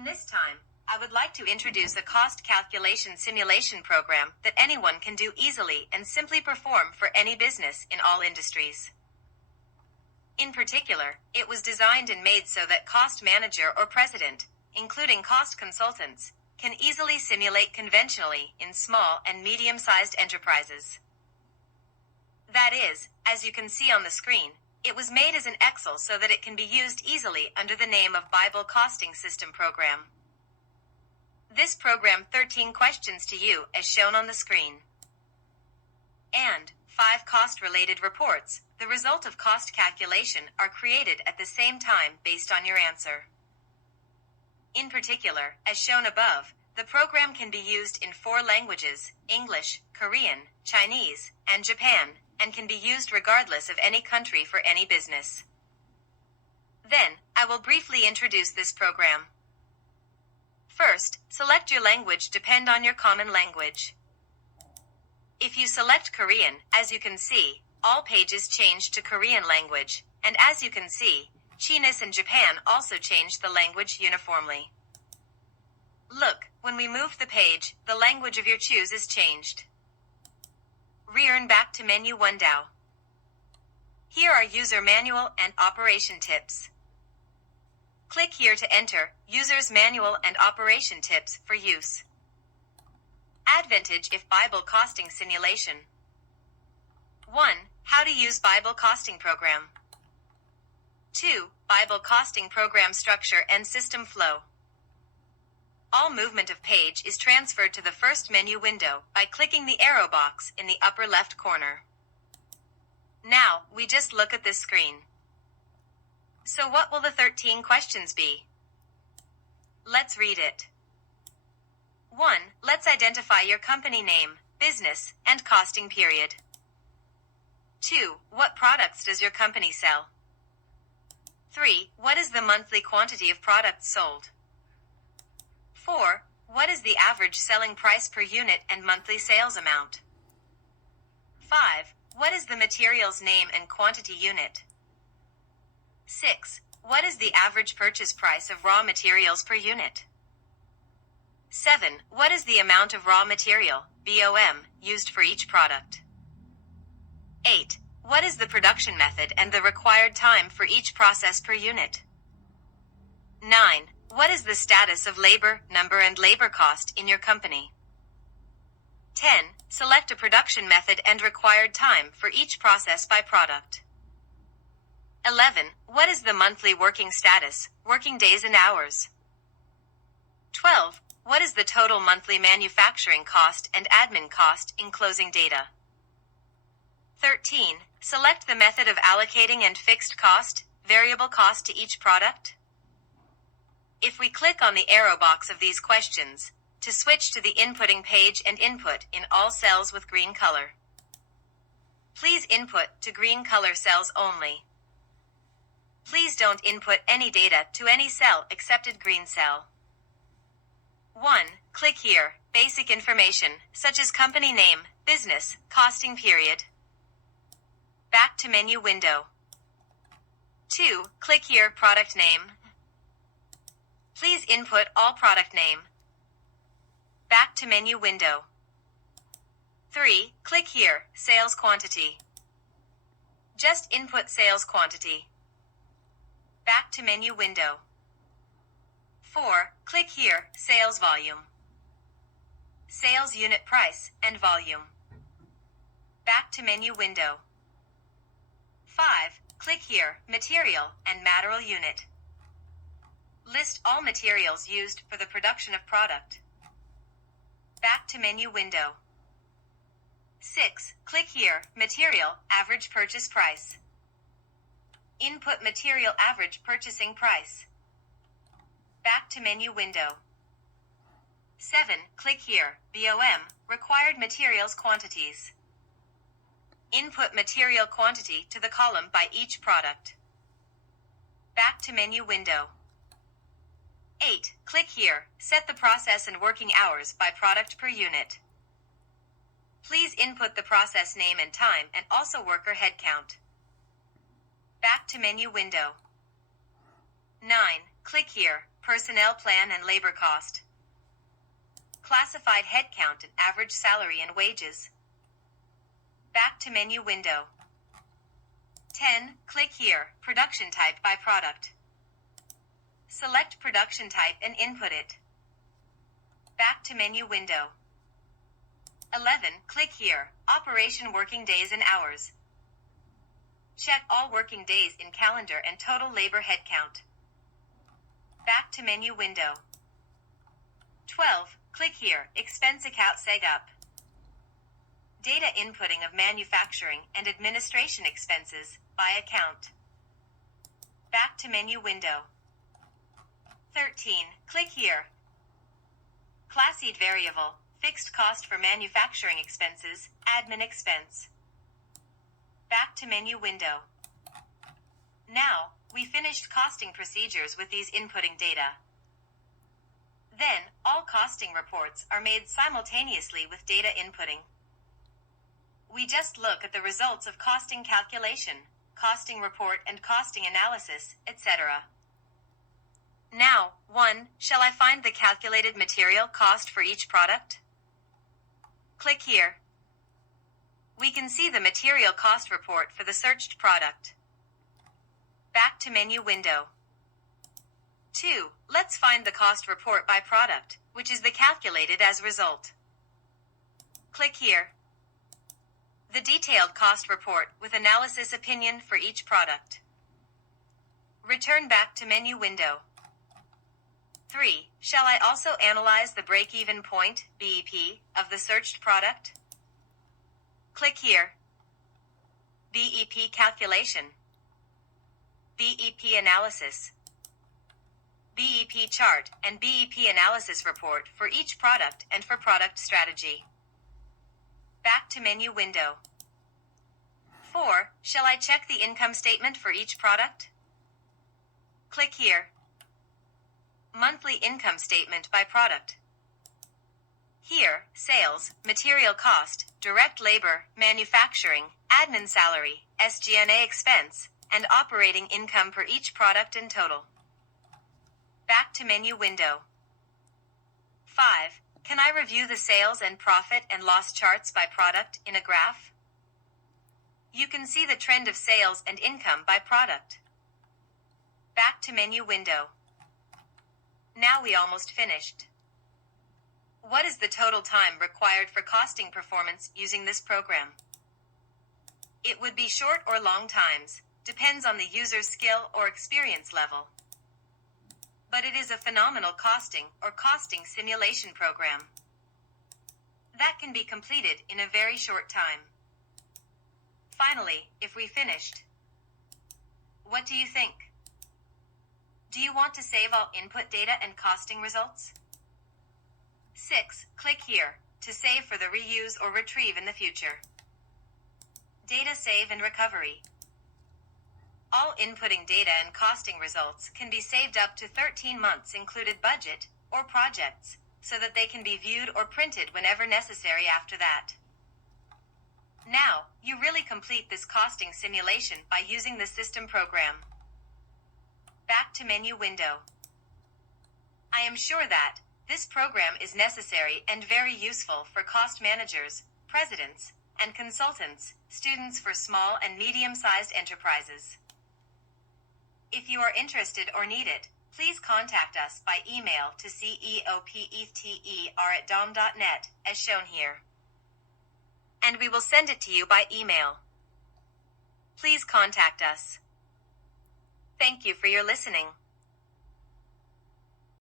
In this time, I would like to introduce a cost calculation simulation program that anyone can do easily and simply perform for any business in all industries. In particular, it was designed and made so that cost manager or president, including cost consultants, can easily simulate conventionally in small and medium-sized enterprises. That is, as you can see on the screen, it was made as an Excel so that it can be used easily under the name of Bible Costing System Program. This program 13 questions to you as shown on the screen. And 5 cost-related reports, the result of cost calculation, are created at the same time based on your answer. In particular, as shown above, the program can be used in 4 languages, English, Korean, Chinese, and Japan, and can be used regardless of any country for any business. Then, I will briefly introduce this program. First, select your language depend on your common language. If you select Korean, as you can see, all pages change to Korean language, and as you can see, Chinese and Japan also change the language uniformly. Look, when we move the page, the language of your choose is changed. Return back to menu window. Here are user manual and operation tips. Click here to enter user's manual and operation tips for use. Advantage if Bible costing simulation. 1. How to use Bible costing program. 2. Bible costing program structure and system flow. All movement of page is transferred to the first menu window by clicking the arrow box in the upper left corner. Now, we just look at this screen. So what will the 13 questions be? Let's read it. 1. Let's identify your company name, business, and costing period. 2. What products does your company sell? 3. What is the monthly quantity of products sold? 4. What is the average selling price per unit and monthly sales amount? 5. What is the material's name and quantity unit? 6. What is the average purchase price of raw materials per unit? 7. What is the amount of raw material, BOM, used for each product? 8. What is the production method and the required time for each process per unit? 9. What is the status of labor, number and labor cost in your company? 10. Select a production method and required time for each process by product. 11. What is the monthly working status, working days and hours? 12. What is the total monthly manufacturing cost and admin cost in closing data? 13. Select the method of allocating and fixed cost, variable cost to each product. If we click on the arrow box of these questions, to switch to the inputting page and input in all cells with green color. Please input to green color cells only. Please don't input any data to any cell excepted green cell. 1. Click here, basic information, such as company name, business, costing period. Back to menu window. 2. Click here, product name. Please input all product name. Back to menu window. 3. Click here, sales quantity. Just input sales quantity. Back to menu window. 4. Click here, sales volume. Sales unit price and volume. Back to menu window. 5. Click here, material and material unit. List all materials used for the production of product. Back to menu window. 6. Click here, material, average purchase price. Input material average purchasing price. Back to menu window. 7. Click here, BOM, required materials quantities. Input material quantity to the column by each product. Back to menu window. 8. Click here, set the process and working hours by product per unit. Please input the process name and time and also worker head count. Back to menu window. 9. Click here, personnel plan and labor cost. Classified headcount and average salary and wages. Back to menu window. 10. Click here, production type by product. Select production type and input it. Back to menu window. 11. Click here, operation working days and hours. Check all working days in calendar and total labor headcount. Back to menu window. 12. Click here, expense account setup. Data inputting of manufacturing and administration expenses by account. Back to menu window. 13. Click here. Classified variable, fixed cost for manufacturing expenses, admin expense. Back to menu window. Now, we finished costing procedures with these inputting data. Then, all costing reports are made simultaneously with data inputting. We just look at the results of costing calculation, costing report and costing analysis, etc. Now, 1. Shall I find the calculated material cost for each product? Click here. We can see the material cost report for the searched product. Back to menu window. 2. Let's find the cost report by product, which is the calculated as result. Click here. The detailed cost report with analysis opinion for each product. Return back to menu window. 3. Shall I also analyze the break-even point, BEP, of the searched product? Click here. BEP calculation. BEP analysis. BEP chart and BEP analysis report for each product and for product strategy. Back to menu window. 4. Shall I check the income statement for each product? Click here. Monthly income statement by product. Here, sales, material cost, direct labor, manufacturing, admin salary, SG&A expense, and operating income per each product in total. Back to menu window. 5. Can I review the sales and profit and loss charts by product in a graph? You can see the trend of sales and income by product. Back to menu window. Now we almost finished. What is the total time required for costing performance using this program? It would be short or long times, depends on the user's skill or experience level. But it is a phenomenal costing or costing simulation program that can be completed in a very short time. Finally, if we finished, what do you think? Do you want to save all input data and costing results? 6. Click here to save for the reuse or retrieve in the future. Data save and recovery. All inputting data and costing results can be saved up to 13 months included budget or projects so that they can be viewed or printed whenever necessary after that. Now, you really complete this costing simulation by using the system program. Back to menu window. I am sure that this program is necessary and very useful for cost managers, presidents, and consultants, students for small and medium-sized enterprises. If you are interested or need it, please contact us by email to ceopether@dom.net, as shown here. And we will send it to you by email. Please contact us. Thank you for your listening.